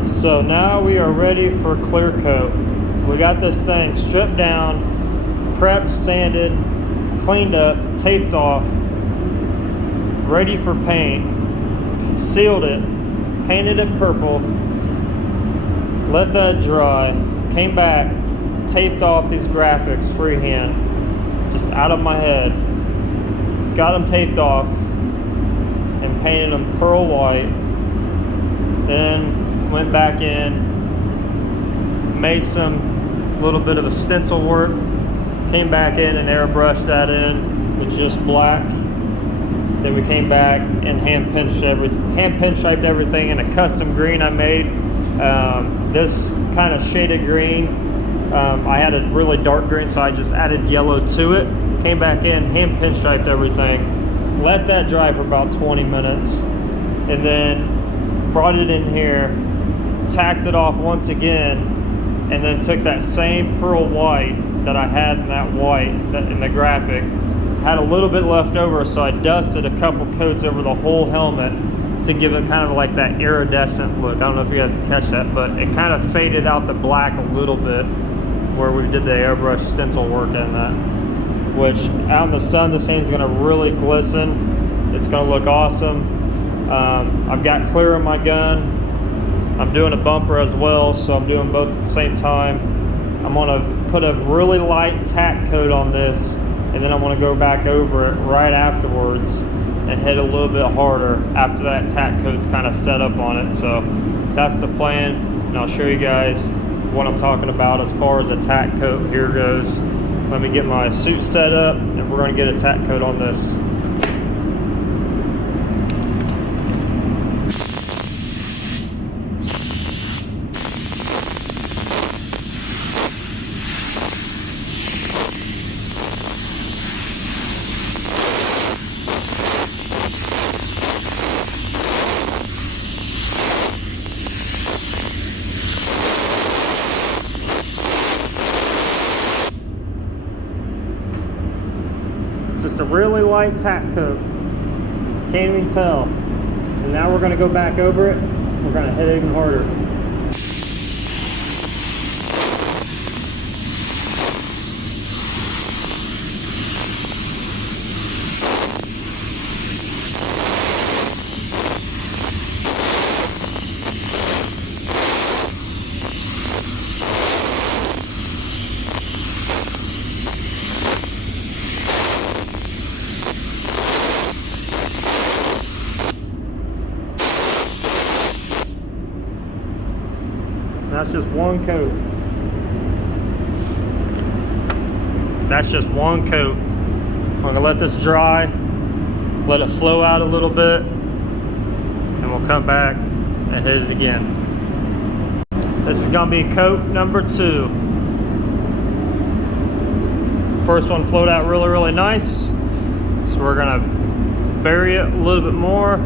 Alright, so now we are ready for clear coat. We got this thing stripped down, prepped, sanded, cleaned up, taped off, ready for paint. Sealed it, painted it purple, let that dry, came back, taped off these graphics freehand, just out of my head. Got them taped off and painted them pearl white. Then went back in, made some little bit of a stencil work, came back in and airbrushed that in with just black. Then we came back and hand pinstriped everything in a custom green I made. This kind of shaded green, I had a really dark green, so I just added yellow to it. Came back in, hand pinstriped everything, let that dry for about 20 minutes, and then brought it in here, tacked it off once again, and then took that same pearl white that I had in that white in the graphic, had a little bit left over, so I dusted a couple coats over the whole helmet to give it kind of like that iridescent look. I don't know if you guys can catch that, but it kind of faded out the black a little bit where we did the airbrush stencil work in that, which out in the sun, this thing's gonna really glisten. It's gonna look awesome. I've got clear in my gun. I'm doing a bumper as well, so I'm doing both at the same time. I'm gonna put a really light tack coat on this, and then I'm gonna go back over it right afterwards and hit a little bit harder after that tack coat's kind of set up on it. So that's the plan, and I'll show you guys what I'm talking about as far as a tack coat here goes. Let me get my suit set up, and we're gonna get a tack coat on this. Just a really light tack coat. Can't even tell. And now we're going to go back over it. We're going to hit it even harder. That's just one coat. That's just one coat. I'm gonna let this dry, let it flow out a little bit, and we'll come back and hit it again. This is gonna be coat number 2. First one flowed out really, really nice. So we're gonna bury it a little bit more.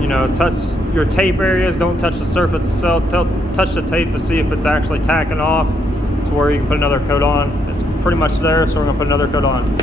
You know, touch your tape areas, don't touch the surface itself, touch the tape to see if it's actually tacking off to where you can put another coat on. It's pretty much there, so we're gonna put another coat on.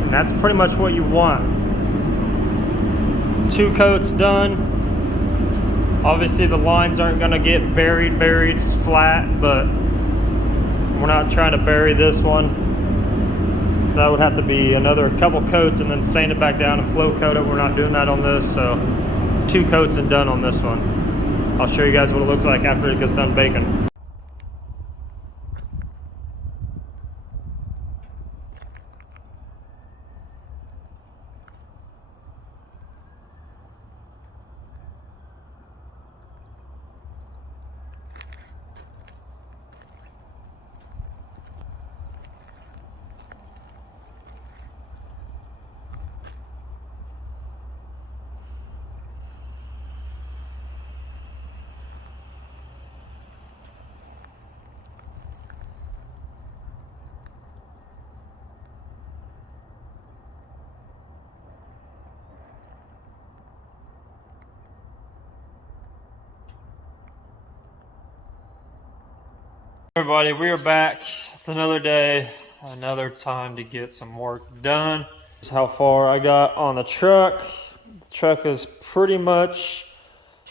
And that's pretty much what you want. 2 coats done. Obviously the lines aren't gonna get buried flat, but we're not trying to bury this one. That would have to be another couple coats and then sand it back down and flow coat it. We're not doing that on this, so 2 coats and done on this one. I'll show you guys what it looks like after it gets done baking. Everybody, we are back. It's another day, another time to get some work done. This is how far I got on the truck. The truck is pretty much,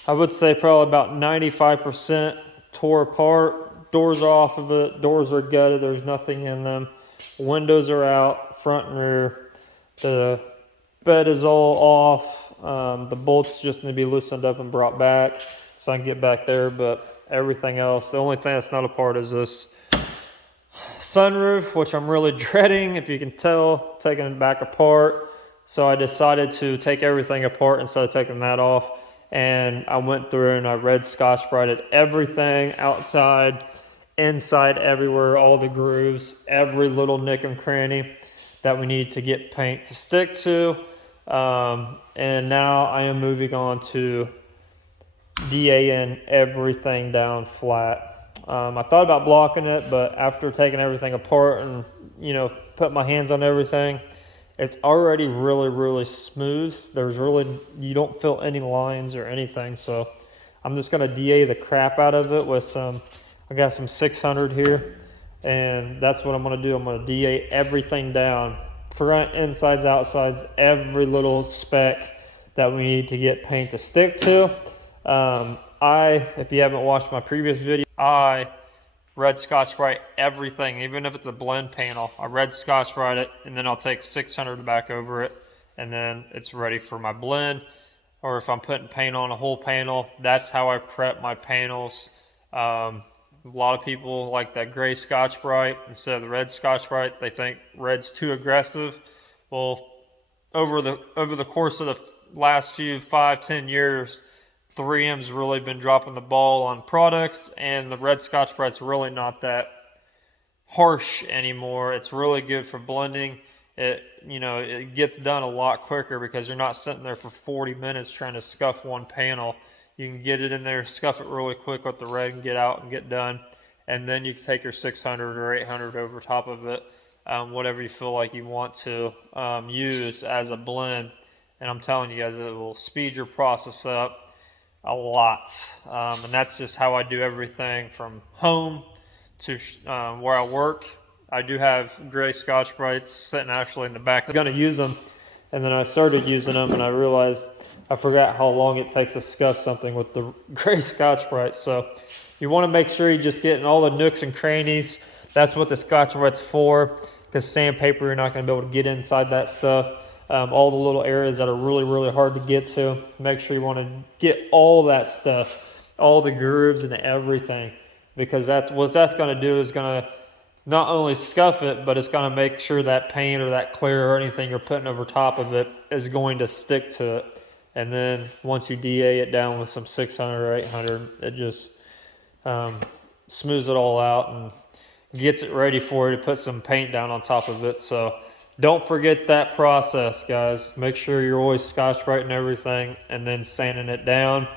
I would say probably about 95% tore apart. Doors are off of it, doors are gutted, there's nothing in them. Windows are out, front and rear. The bed is all off. The bolts just need to be loosened up and brought back so I can get back there, but everything else, the only thing that's not apart is this sunroof, which I'm really dreading, if you can tell, taking it back apart. So I decided to take everything apart instead of taking that off. And I went through and I red Scotch-Brighted everything, outside, inside, everywhere, all the grooves, every little nick and cranny that we need to get paint to stick to. And now I am moving on to DAing everything down flat. I thought about blocking it, but after taking everything apart and, you know, put my hands on everything, it's already really smooth. You don't feel any lines or anything. So I'm just going to DA the crap out of it with I got some 600 here, and that's what I'm going to do. I'm going to DA everything down, front, insides, outsides, every little speck that we need to get paint to stick to. If you haven't watched my previous video, I red Scotch-Brite everything, even if it's a blend panel. I red Scotch-Brite it, and then I'll take 600 back over it, and then it's ready for my blend. Or if I'm putting paint on a whole panel, that's how I prep my panels. A lot of people like that gray Scotch-Brite instead of the red Scotch-Brite. They think red's too aggressive. Well, over the course of the last few 5-10 years, 3M's really been dropping the ball on products, and the red Scotch-Brite's really not that harsh anymore. It's really good for blending. It gets done a lot quicker because you're not sitting there for 40 minutes trying to scuff one panel. You can get it in there, scuff it really quick with the red, and get out and get done. And then you can take your 600 or 800 over top of it, whatever you feel like you want to use as a blend. And I'm telling you guys, it will speed your process up a lot. And that's just how I do everything from home to where I work. I do have gray Scotch-Brites sitting actually in the back. I'm going to use them, and then I started using them, and I realized I forgot how long it takes to scuff something with the gray Scotch-Brite. So you want to make sure you're just getting all the nooks and crannies. That's what the Scotch-Brite's for, because sandpaper, you're not going to be able to get inside that stuff. All the little areas that are really hard to get to, make sure you want to get all that stuff, all the grooves and everything, because what that's going to do is going to not only scuff it, but it's going to make sure that paint or that clear or anything you're putting over top of it is going to stick to it. And then once you DA it down with some 600 or 800, it just smooths it all out and gets it ready for you to put some paint down on top of it. So don't forget that process, guys. Make sure you're always Scotch-Briting everything and then sanding it down.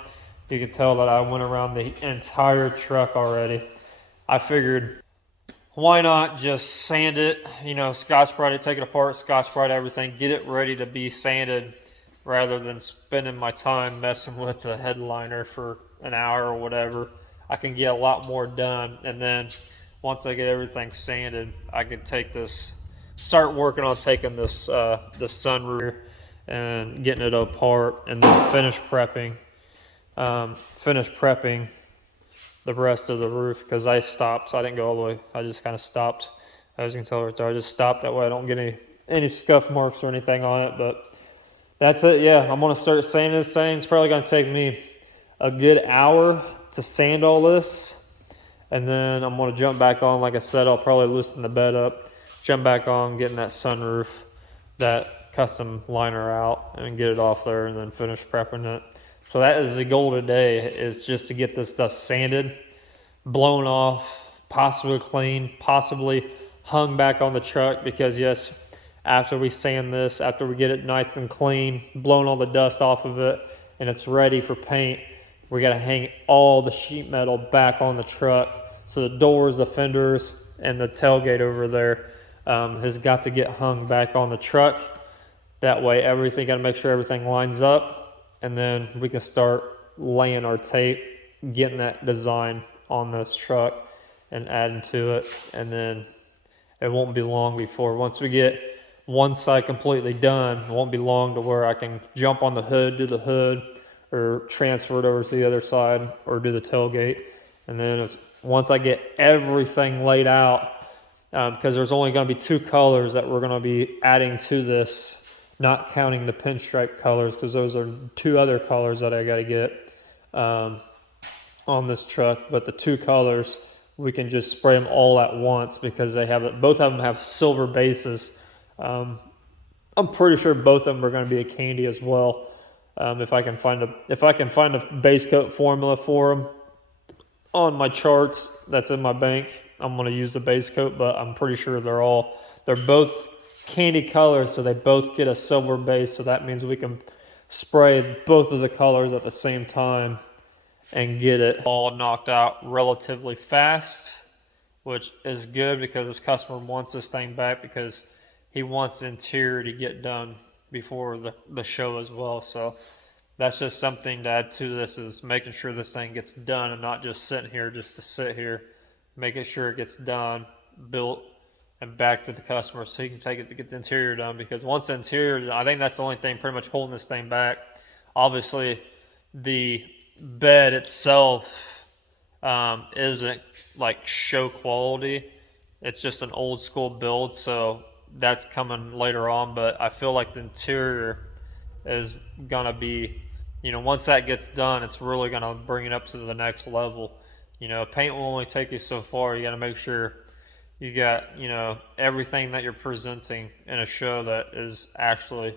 You can tell that I went around the entire truck already. I figured, why not just sand it, Scotch-Brite it, take it apart, Scotch-Brite everything, get it ready to be sanded, rather than spending my time messing with the headliner for an hour or whatever. I can get a lot more done, and then once I get everything sanded, I can start working on taking this sunroof and getting it apart, and then finish prepping the rest of the roof, because I stopped, so I didn't go all the way. I just kind of stopped. As you can tell right there, I just stopped that way I don't get any scuff marks or anything on it. But that's it. Yeah, I'm going to start sanding this thing. It's probably going to take me a good hour to sand all this, and then I'm going to jump back on. Like I said, I'll probably loosen the bed up, jump back on, getting that sunroof, that custom liner out, and get it off there, and then finish prepping it. So that is the goal today, is just to get this stuff sanded, blown off, possibly clean, possibly hung back on the truck, because yes, after we sand this, after we get it nice and clean, blown all the dust off of it, and it's ready for paint, we got to hang all the sheet metal back on the truck. So the doors, the fenders, and the tailgate over there has got to get hung back on the truck. That way, got to make sure everything lines up, and then we can start laying our tape, getting that design on this truck. and adding to it. And then it won't be long before, once we get one side completely done, it won't be long to where I can jump on the hood, do the hood, or transfer it over to the other side, or do the tailgate. And then once I get everything laid out, because there's only going to be 2 colors that we're going to be adding to this, not counting the pinstripe colors, because those are 2 other colors that I got to get on this truck. But the 2 colors, we can just spray them all at once because they have it. Both of them have silver bases. I'm pretty sure both of them are going to be a candy as well. If I can find a base coat formula for them on my charts that's in my bank, I'm going to use the base coat, but I'm pretty sure they're both candy colors, so they both get a silver base. So that means we can spray both of the colors at the same time and get it all knocked out relatively fast, which is good because this customer wants this thing back because he wants the interior to get done before the show as well. So that's just something to add to this, is making sure this thing gets done and not just sitting here just to sit here, making sure it gets done, built, and back to the customer so he can take it to get the interior done. Because once the interior, I think that's the only thing pretty much holding this thing back. Obviously, the bed itself isn't like show quality. It's just an old school build, so that's coming later on. But I feel like the interior is gonna be, once that gets done, it's really gonna bring it up to the next level. Paint will only take you so far. You got to make sure you got, everything that you're presenting in a show that is actually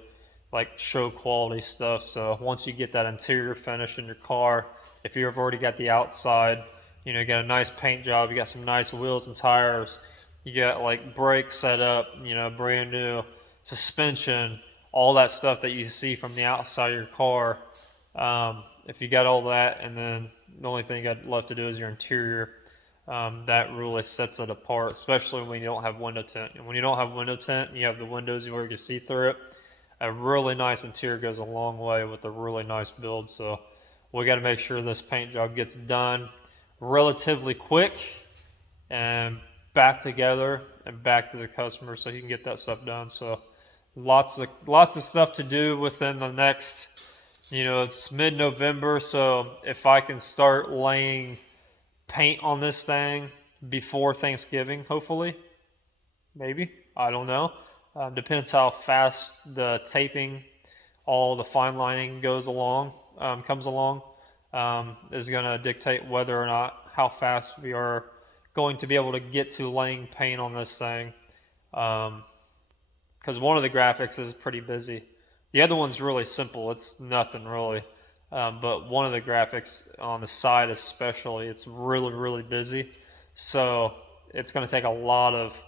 like show quality stuff. So once you get that interior finished in your car, if you've already got the outside, you got a nice paint job, you got some nice wheels and tires, you got like brakes set up, brand new suspension, all that stuff that you see from the outside of your car. If you got all that, and then the only thing you got left to do is your interior, that really sets it apart, especially when you don't have window tint. And when you don't have window tint and you have the windows where you can see through it, a really nice interior goes a long way with a really nice build. So we got to make sure this paint job gets done relatively quick and back together and back to the customer so he can get that stuff done. So lots of stuff to do within the next, it's mid-November, so if I can start laying paint on this thing before Thanksgiving, hopefully, maybe, I don't know. Depends how fast the taping, all the fine lining comes along, is going to dictate whether or not how fast we are going to be able to get to laying paint on this thing. Because one of the graphics is pretty busy. The other one's really simple. It's nothing really. But one of the graphics on the side especially, it's really, really busy. So it's going to take a lot of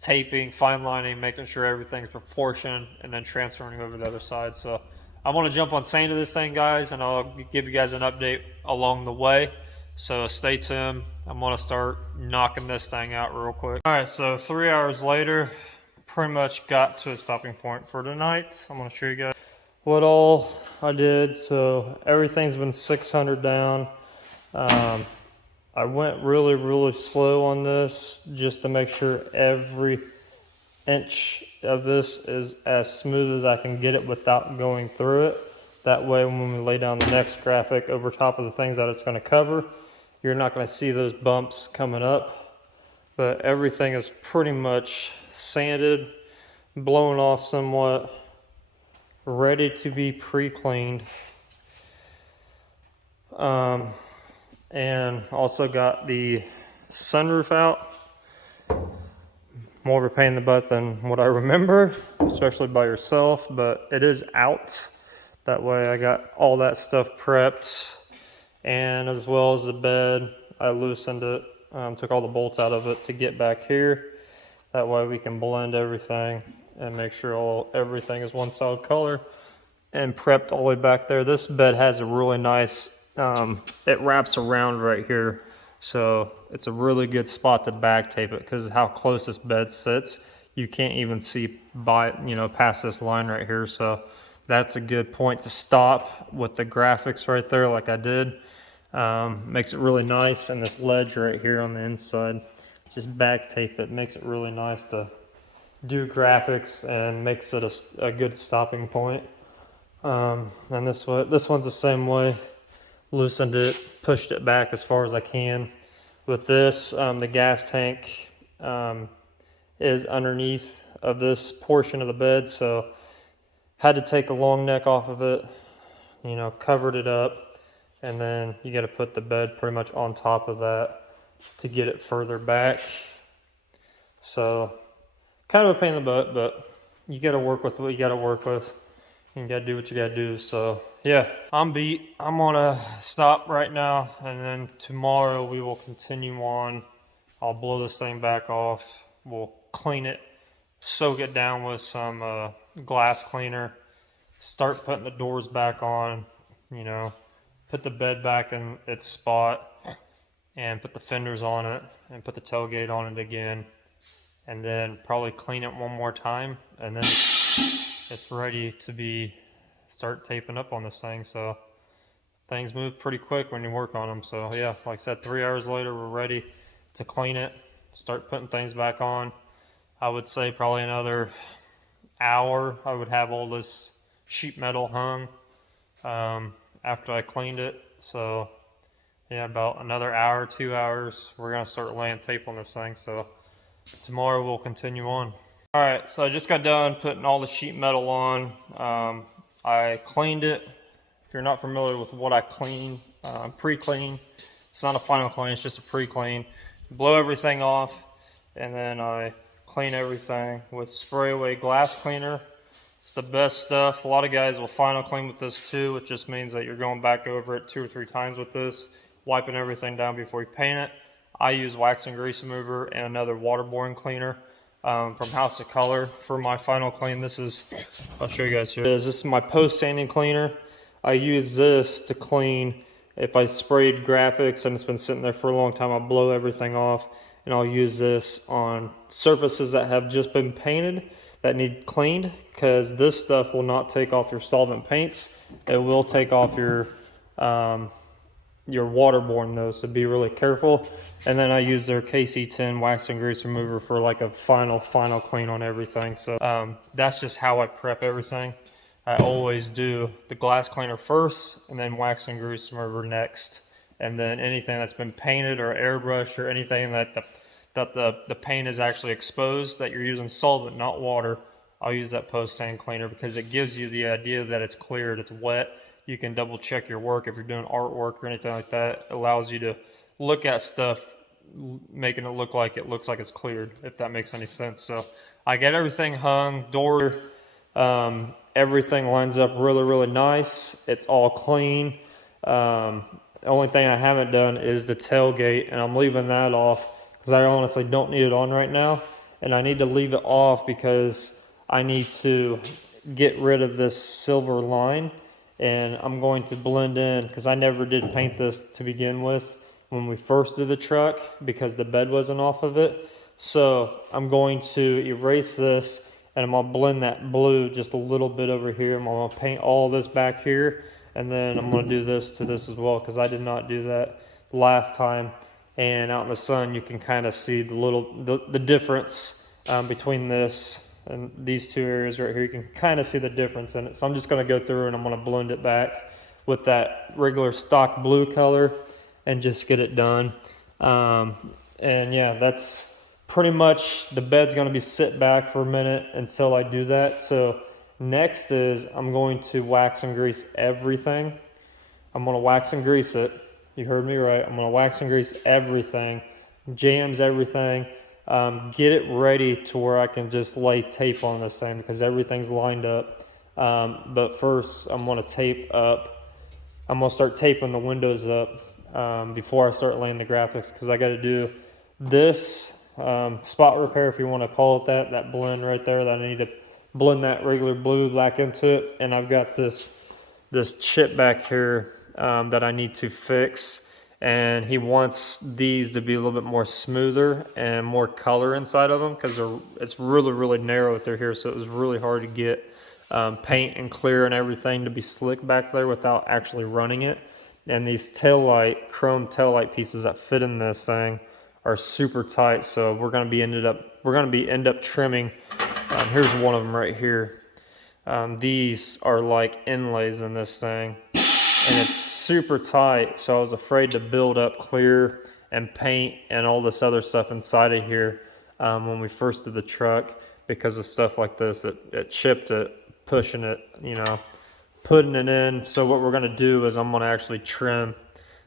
taping, fine lining, making sure everything's proportioned, and then transferring over to the other side. So I want to jump on sand to this thing, guys, and I'll give you guys an update along the way. So stay tuned. I'm going to start knocking this thing out real quick. All right, so 3 hours later, pretty much got to a stopping point for tonight. I'm going to show you guys what all I did. So everything's been 600 down. I went really, really slow on this just to make sure every inch of this is as smooth as I can get it without going through it. That way when we lay down the next graphic over top of the things that it's going to cover, you're not going to see those bumps coming up. But everything is pretty much sanded, blown off somewhat, ready to be pre-cleaned. And also got the sunroof out. More of a pain in the butt than what I remember, especially by yourself, but it is out. That way I got all that stuff prepped, and as well as the bed, I loosened it, took all the bolts out of it to get back here. That way we can blend everything and make sure everything is one solid color, and prepped all the way back there. This bed has a really nice, it wraps around right here. So it's a really good spot to back tape it because of how close this bed sits. You can't even see past this line right here. So that's a good point to stop with the graphics right there like I did. Makes it really nice, and this ledge right here on the inside, just back tape it, makes it really nice to do graphics and makes it a good stopping point. And this one's the same way. Loosened it, pushed it back as far as I can. With this, the gas tank is underneath of this portion of the bed, so had to take the long neck off of it, you know, covered it up, and then you got to put the bed pretty much on top of that to get it further back. So kind of a pain in the butt, but you got to work with what you got to work with. You got to do what you got to do. So yeah, I'm beat. I'm gonna stop right now, and then tomorrow we will continue on. I'll blow this thing back off. We'll clean it, soak it down with some glass cleaner, start putting the doors back on, you know, put the bed back in its spot, and put the fenders on it, and put the tailgate on it again, and then probably clean it one more time, and then it's ready to start taping up on this thing. So things move pretty quick when you work on them. So yeah, like I said, 3 hours later, we're ready to clean it, start putting things back on. I would say probably another hour, I would have all this sheet metal hung after I cleaned it. So yeah, about another hour, 2 hours, we're gonna start laying tape on this thing. So tomorrow we'll continue on. All right, so I just got done putting all the sheet metal on. I cleaned it. If you're not familiar with what I clean, pre-clean, it's not a final clean, it's just a pre-clean. Blow everything off, and then I clean everything with spray away glass cleaner. It's the best stuff. A lot of guys will final clean with this too, which just means that you're going back over it 2 or 3 times with this, wiping everything down before you paint it. I use wax and grease remover and another waterborne cleaner from House of Color for my final clean. This is, I'll show you guys here. This is my post sanding cleaner. I use this to clean. If I sprayed graphics and it's been sitting there for a long time, I'll blow everything off, and I'll use this on surfaces that have just been painted that need cleaned, because this stuff will not take off your solvent paints. It will take off your waterborne though, so be really careful. And then I use their KC10 wax and grease remover for like a final clean on everything. So that's just how I prep everything. I always do the glass cleaner first, and then wax and grease remover next, and then anything that's been painted or airbrushed or anything that the paint is actually exposed, that you're using solvent, not water, I'll use that post sand cleaner, because it gives you the idea that it's cleared, it's wet. You can double check your work if you're doing artwork or anything like that. It allows you to look at stuff, making it look like it's cleared, if that makes any sense. So I get everything hung, door, everything lines up really nice. It's all clean. The only thing I haven't done is the tailgate, and I'm leaving that off because I honestly don't need it on right now, and I need to leave it off because I need to get rid of this silver line, and I'm going to blend in, because I never did paint this to begin with when we first did the truck, because the bed wasn't off of it. So I'm going to erase this, and I'm gonna blend that blue just a little bit over here. I'm gonna paint all this back here, and then I'm gonna do this to this as well, because I did not do that last time. And out in the sun, you can kind of see the difference between this and these two areas right here. You can kind of see the difference in it. So I'm just going to go through and I'm going to blend it back with that regular stock blue color and just get it done. And yeah, that's pretty much, the bed's going to be sit back for a minute until I do that. So next is I'm going to wax and grease everything. I'm going to wax and grease it. You heard me right. I'm going to wax and grease everything, jams everything, get it ready to where I can just lay tape on this thing, because everything's lined up. But first, I'm going to tape up. I'm going to start taping the windows up before I start laying the graphics, because I got to do this spot repair, if you want to call it that blend right there, that I need to blend that regular blue back into it. And I've got this chip back here that I need to fix, and he wants these to be a little bit more smoother and more color inside of them, because it's really narrow through here, so it was really hard to get paint and clear and everything to be slick back there without actually running it. And these chrome tail light pieces that fit in this thing are super tight. So we're gonna be end up trimming. Here's one of them right here. These are like inlays in this thing, and it's super tight. So I was afraid to build up clear and paint and all this other stuff inside of here when we first did the truck, because of stuff like this. It chipped it, pushing it, you know, putting it in. So what we're gonna do is I'm gonna actually trim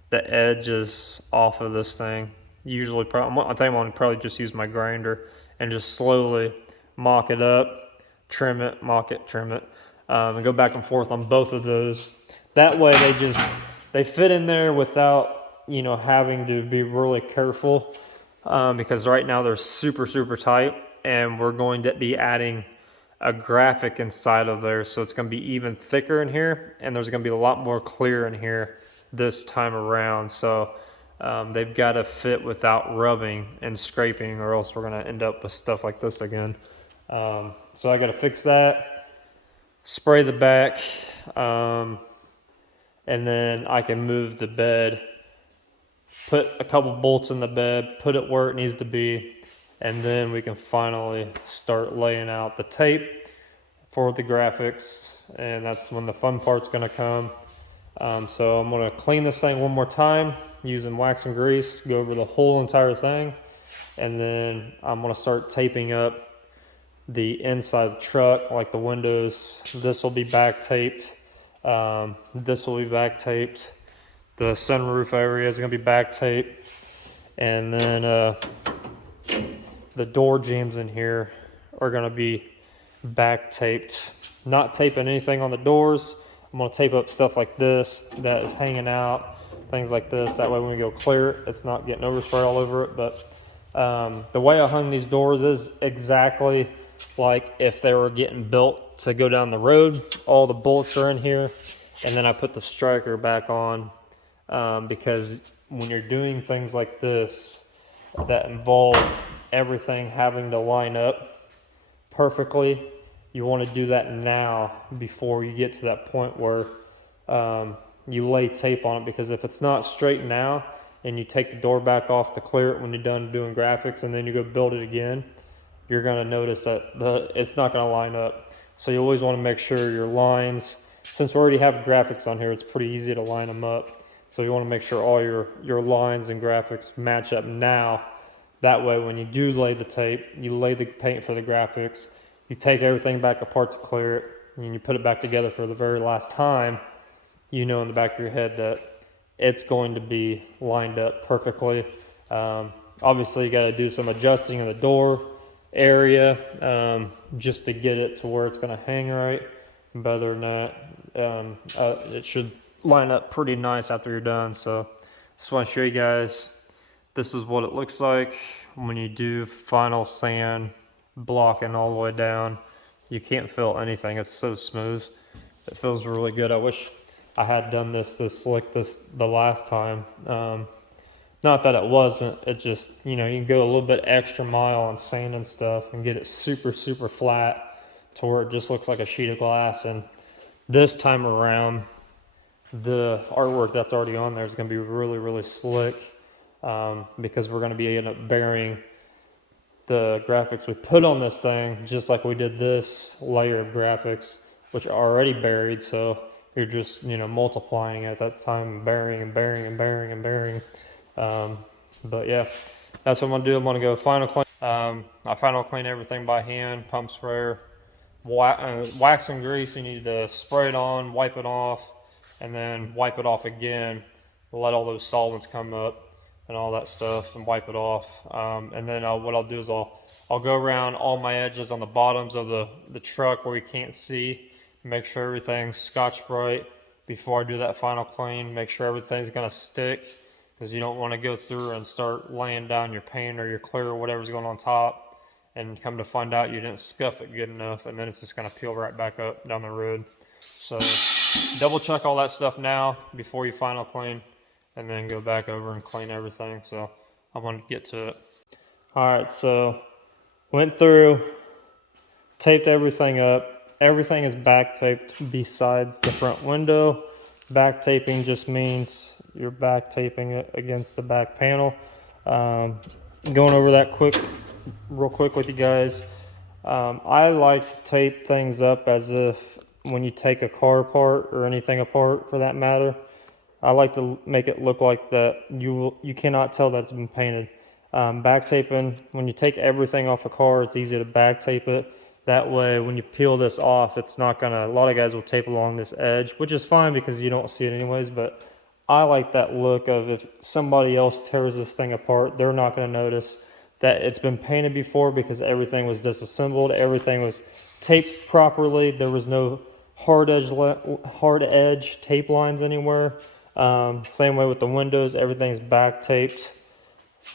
the edges off of this thing. Usually, I think I'm gonna probably just use my grinder and just slowly mock it up, trim it, mock it, trim it, and go back and forth on both of those. That way they fit in there without, you know, having to be really careful, because right now they're super, super tight, and we're going to be adding a graphic inside of there. So it's going to be even thicker in here, and there's going to be a lot more clear in here this time around. So they've got to fit without rubbing and scraping, or else we're going to end up with stuff like this again. So I got to fix that, spray the back, and then I can move the bed, put a couple bolts in the bed, put it where it needs to be, and then we can finally start laying out the tape for the graphics, and that's when the fun part's gonna come. So I'm gonna clean this thing one more time using wax and grease, go over the whole entire thing, and then I'm gonna start taping up the inside of the truck, like the windows. This will be back taped. This will be back taped. The sunroof area is gonna be back taped, and then the door jambs in here are gonna be back taped. Not taping anything on the doors. I'm gonna tape up stuff like this that is hanging out, things like this. That way when we go clear it, it's not getting overspray all over it. But the way I hung these doors is exactly like if they were getting built to go down the road. All the bolts are in here, and then I put the striker back on, because when you're doing things like this that involve everything having to line up perfectly, you want to do that now before you get to that point where you lay tape on it. Because if it's not straight now and you take the door back off to clear it when you're done doing graphics, and then you go build it again, you're going to notice that it's not going to line up. So you always want to make sure your lines, since we already have graphics on here, it's pretty easy to line them up. So you want to make sure all your lines and graphics match up now. That way when you do lay the tape, you lay the paint for the graphics, you take everything back apart to clear it, and you put it back together for the very last time, you know in the back of your head that it's going to be lined up perfectly. Obviously you got to do some adjusting of the door area, just to get it to where it's going to hang right. But other than that, it should line up pretty nice after you're done. So just want to show you guys, this is what it looks like when you do final sand, blocking all the way down. You can't feel anything. It's so smooth. It feels really good. I wish I had done this slick the last time. Not that it wasn't, it just, you know, you can go a little bit extra mile on sand and stuff and get it super, super flat to where it just looks like a sheet of glass. And this time around, the artwork that's already on there is going to be really, really slick, because we're going to be end up burying the graphics we put on this thing, just like we did this layer of graphics, which are already buried. So you're just, you know, multiplying at that time, burying and burying and burying and burying. But yeah, that's what I'm gonna do. I'm gonna go final clean. I final clean everything by hand, pump sprayer, wax and grease. You need to spray it on, wipe it off, and then wipe it off again. Let all those solvents come up and all that stuff, and wipe it off. And then what I'll do is I'll go around all my edges on the bottoms of the truck where you can't see, make sure everything's Scotch Brite before I do that final clean. Make sure everything's gonna stick, because you don't want to go through and start laying down your paint or your clear or whatever's going on top, and come to find out you didn't scuff it good enough, and then it's just going to peel right back up down the road. So double check all that stuff now before you final clean, and then go back over and clean everything. So I want to get to it. All right, so went through, taped everything up. Everything is back taped besides the front window. Back taping just means you're back taping it against the back panel. Going over that real quick with you guys. I like to tape things up as if when you take a car apart or anything apart for that matter, I like to make it look like that you cannot tell that it's been painted. Back taping, when you take everything off a car, it's easy to back tape it. That way, when you peel this off, it's not gonna, a lot of guys will tape along this edge, which is fine because you don't see it anyways, but I like that look of if somebody else tears this thing apart, they're not gonna notice that it's been painted before because everything was disassembled, everything was taped properly, there was no hard edge tape lines anywhere. Same way with the windows, everything's back taped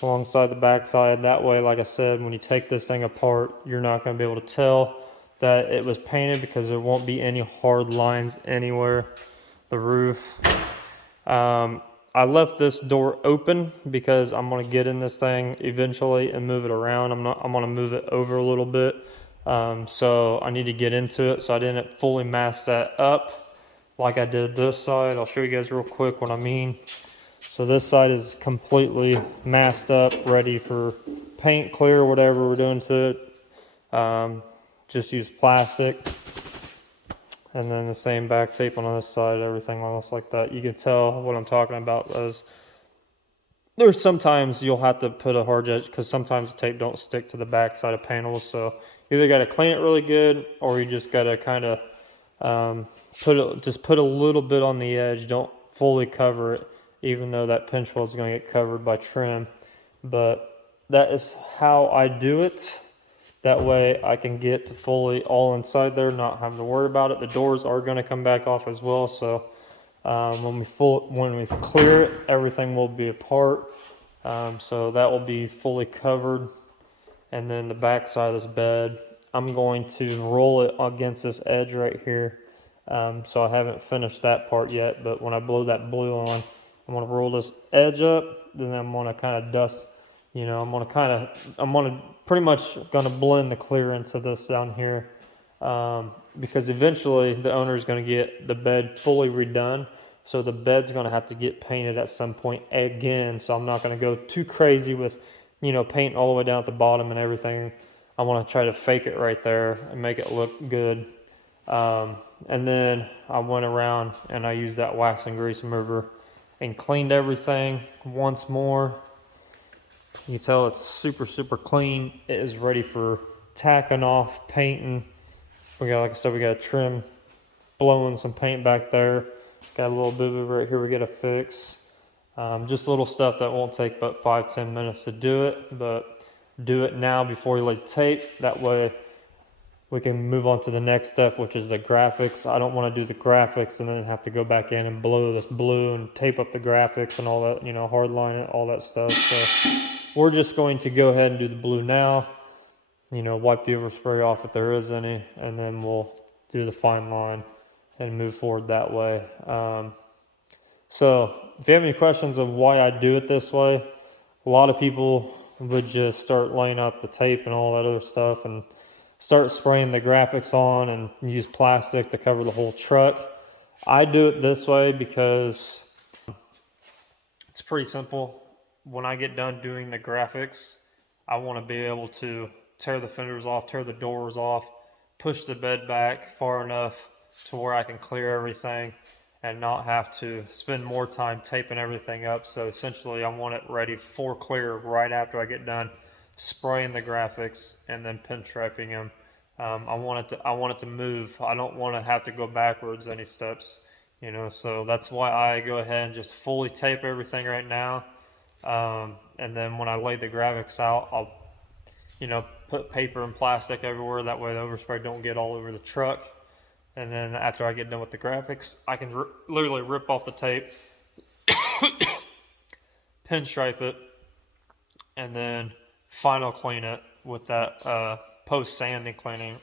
alongside the back side. That way, like I said, when you take this thing apart, you're not going to be able to tell that it was painted because there won't be any hard lines anywhere. The roof. I left this door open because I'm going to get in this thing eventually and move it around. I'm going to move it over a little bit. So I need to get into it. So I didn't fully mask that up like I did this side. I'll show you guys real quick what I mean. So this side is completely masked up, ready for paint, clear, whatever we're doing to it. Just use plastic. And then the same back tape on this side, everything almost like that. You can tell what I'm talking about as there's sometimes you'll have to put a hard edge because sometimes the tape don't stick to the back side of panels. So you either got to clean it really good or you just got to kind of put a little bit on the edge. Don't fully cover it, even though that pinch weld is going to get covered by trim. But that is how I do it. That way I can get fully all inside there, not having to worry about it. The doors are going to come back off as well. So when we clear it, everything will be apart. So that will be fully covered. And then the back side of this bed, I'm going to roll it against this edge right here. So I haven't finished that part yet, but when I blow that blue on, I'm going to roll this edge up, then I'm going to kind of dust, I'm going to pretty much going to blend the clear into this down here. Because eventually the owner is going to get the bed fully redone. So the bed's going to have to get painted at some point again. So I'm not going to go too crazy with, paint all the way down at the bottom and everything. I want to try to fake it right there and make it look good. And then I went around and I used that wax and grease remover and cleaned everything once more. You can tell it's super, super clean. It is ready for tacking off, painting. We got, like I said, we got a trim, blowing some paint back there. Got a little boo-boo right here we got to fix. Just little stuff that won't take but 5-10 minutes to do it, but do it now before you lay the tape. That way we can move on to the next step, which is the graphics. I don't want to do the graphics and then have to go back in and blow this blue and tape up the graphics and all that, hard line it, all that stuff. So we're just going to go ahead and do the blue now. Wipe the overspray off if there is any, and then we'll do the fine line and move forward that way. So if you have any questions of why I do it this way, a lot of people would just start laying out the tape and all that other stuff and start spraying the graphics on and use plastic to cover the whole truck. I do it this way because it's pretty simple. When I get done doing the graphics, I want to be able to tear the fenders off, tear the doors off, push the bed back far enough to where I can clear everything and not have to spend more time taping everything up. So essentially I want it ready for clear right after I get done spraying the graphics and then pinstriping them. I want it to move. I don't want to have to go backwards any steps, so that's why I go ahead and just fully tape everything right now. And then when I lay the graphics out, I'll put paper and plastic everywhere. That way the overspray don't get all over the truck. And then after I get done with the graphics, I can literally rip off the tape, pinstripe it, and then final clean it with that post-sanding cleaner,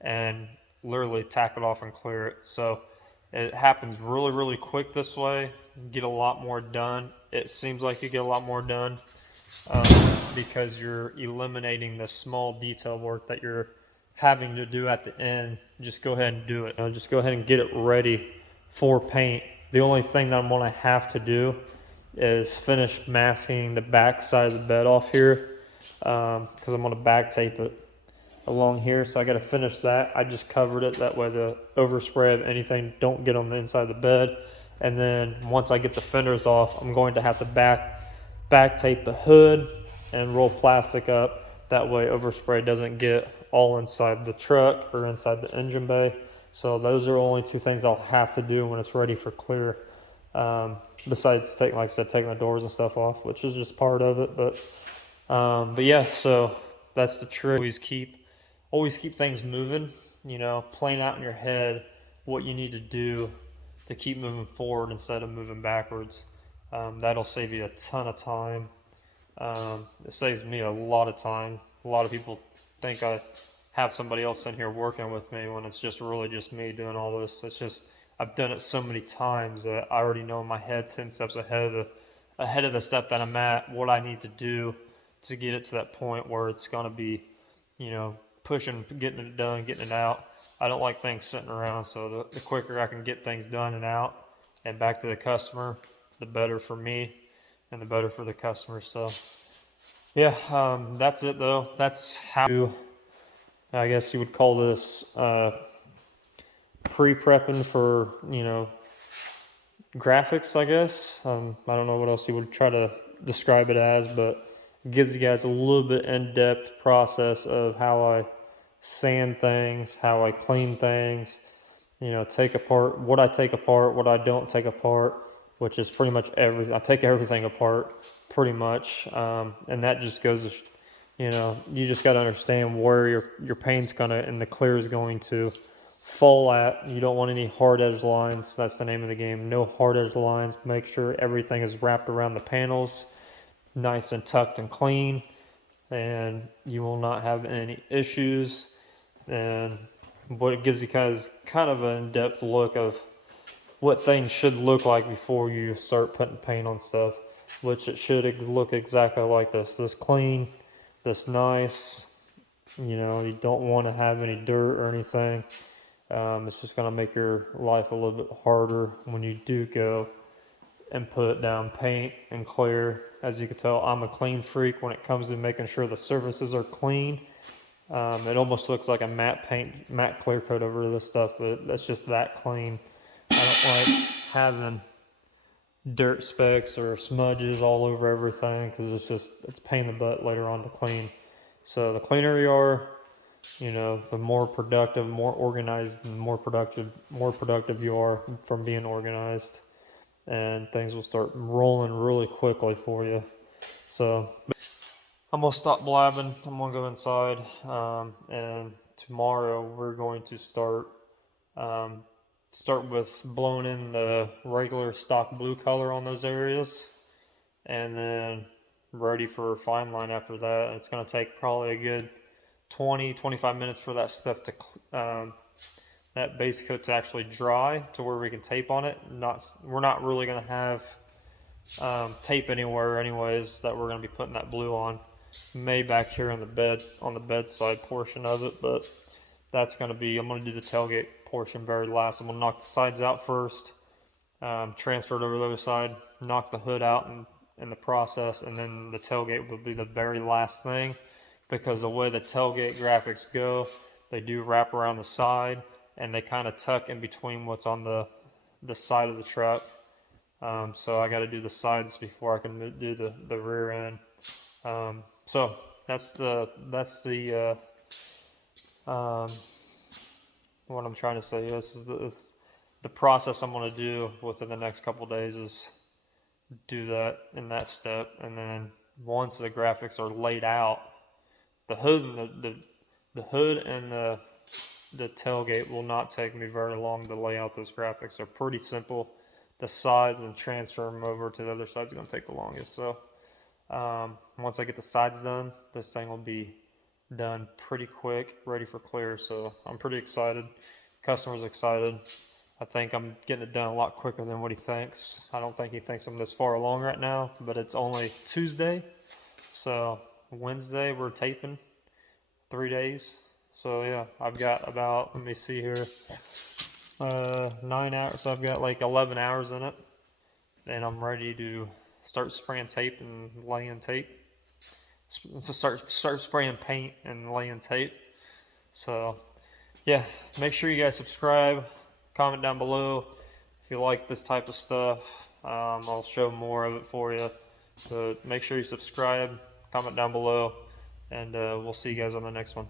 and literally tack it off and clear it. So it happens really, really quick this way. You get a lot more done. It seems like you get a lot more done because you're eliminating the small detail work that you're having to do at the end. Just go ahead and do it. Just go ahead and get it ready for paint. The only thing that I'm gonna have to do is finish masking the back side of the bed off here, because I'm gonna back tape it along here, so I got to finish that. I just covered it that way the overspray of anything don't get on the inside of the bed. And then once I get the fenders off, I'm going to have to back tape the hood and roll plastic up, that way overspray doesn't get all inside the truck or inside the engine bay. So those are only two things I'll have to do when it's ready for clear, besides taking, like I said, taking the doors and stuff off, which is just part of it. But yeah, so that's the trick. Always keep things moving, you know, playing out in your head what you need to do to keep moving forward instead of moving backwards. That'll save you a ton of time. It saves me a lot of time. A lot of people think I have somebody else in here working with me when it's just really just me doing all this. It's just, I've done it so many times that I already know in my head 10 steps ahead of the step that I'm at, what I need to do to get it to that point where it's going to be, you know, pushing, getting it done, getting it out. I don't like things sitting around, so the quicker I can get things done and out and back to the customer, the better for me and the better for the customer. So yeah, that's it though. That's how, I guess you would call this pre-prepping for, you know, graphics, I guess. I don't know what else you would try to describe it as, but it gives you guys a little bit in-depth process of how I sand things, how I clean things, you know, take apart, what I don't take apart, which is pretty much everything. I take everything apart pretty much, and that just goes, you know, you just got to understand where your paint's gonna and the clear is going to fall at. You don't want any hard edge lines. That's the name of the game. No hard edge lines. Make sure everything is wrapped around the panels, nice and tucked and clean, and you will not have any issues. And what it gives you kind of an in-depth look of what things should look like before you start putting paint on stuff, which it should look exactly like this clean, this nice. You know, you don't want to have any dirt or anything. It's just going to make your life a little bit harder when you do go and put down paint and clear. As you can tell, I'm a clean freak when it comes to making sure the surfaces are clean. It almost looks like a matte clear coat over this stuff, but that's just that clean. I don't like having dirt specks or smudges all over everything, because it's pain in the butt later on to clean. So the cleaner you are, you know, the more productive, more organized, and more productive you are from being organized, and things will start rolling really quickly for you. So I'm gonna stop blabbing. I'm gonna go inside, and tomorrow we're going to start with blowing in the regular stock blue color on those areas, and then ready for fine line after that. It's gonna take probably a good 20-25 minutes for that stuff to that base coat to actually dry to where we can tape on it. We're not really gonna have tape anywhere anyways that we're gonna be putting that blue on. May back here on the bedside portion of it, but that's gonna be, I'm gonna do the tailgate portion very last. I'm gonna knock the sides out first, transfer it over to the other side, knock the hood out in the process, and then the tailgate will be the very last thing, because the way the tailgate graphics go, they do wrap around the side and they kind of tuck in between what's on the side of the truck. So I got to do the sides before I can do the rear end. So that's the what I'm trying to say. This is the process I'm going to do within the next couple of days, is do that in that step, and then once the graphics are laid out, the hood and the tailgate will not take me very long to lay out. Those graphics are pretty simple. The sides and transfer them over to the other side is going to take the longest. So once I get the sides done, this thing will be done pretty quick, ready for clear. So I'm pretty excited. Customer's excited. I think I'm getting it done a lot quicker than what he thinks. I don't think he thinks I'm this far along right now, but it's only Tuesday. So Wednesday we're taping, 3 days. So yeah, I've got about, let me see here, 9 hours, so I've got like 11 hours in it, and I'm ready to start spraying tape and laying tape. So start spraying paint and laying tape. So yeah, make sure you guys subscribe, comment down below if you like this type of stuff. I'll show more of it for you. So make sure you subscribe, comment down below, and we'll see you guys on the next one.